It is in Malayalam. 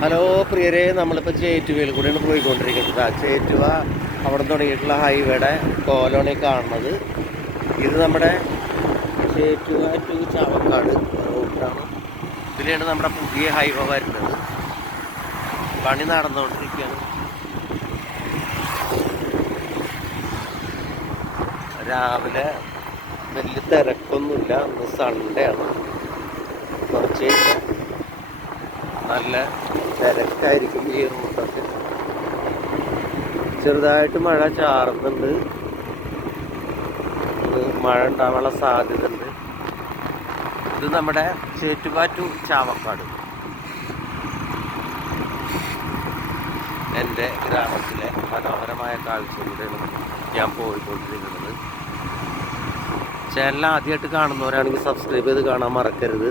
ഹലോ പ്രിയരെ നമ്മളിപ്പോൾ ചേറ്റുവയിൽ കൂടെയാണ് പോയിക്കൊണ്ടിരിക്കുന്നത്. ആ ചേറ്റുവ അവിടെ തുടങ്ങിയിട്ടുള്ള ഹൈവേയുടെ കോലോണി കാണുന്നത്. ഇത് നമ്മുടെ ചേറ്റുവ ടു ചാവക്കാട് റൂട്ടാണ്. ഇതിലാണ് നമ്മുടെ പുതിയ ഹൈവേ വരുന്നത്. പണി നടന്നുകൊണ്ടിരിക്കുകയാണ്. രാവിലെ വലിയ തിരക്കൊന്നുമില്ല. ഇന്ന് സൺഡേ ആണ്. കുറച്ച് നല്ല തിരക്കായിരിക്കും ഈ റൂട്ടൊക്കെ. ചെറുതായിട്ട് മഴ ചാറുന്നുണ്ട്. മഴ ഉണ്ടാവാനുള്ള സാധ്യത ഉണ്ട് ഇത് നമ്മുടെ ചേറ്റുപാറ്റു ചാവക്കാട്. എന്റെ ഗ്രാമത്തിലെ മനോഹരമായ കാഴ്ചയിലൂടെയാണ് ഞാൻ പോയിക്കൊണ്ടിരിക്കുന്നത്. ചാനൽ ആദ്യമായിട്ട് കാണുന്നവരാണെങ്കിൽ സബ്സ്ക്രൈബ് ചെയ്ത് കാണാൻ മറക്കരുത്.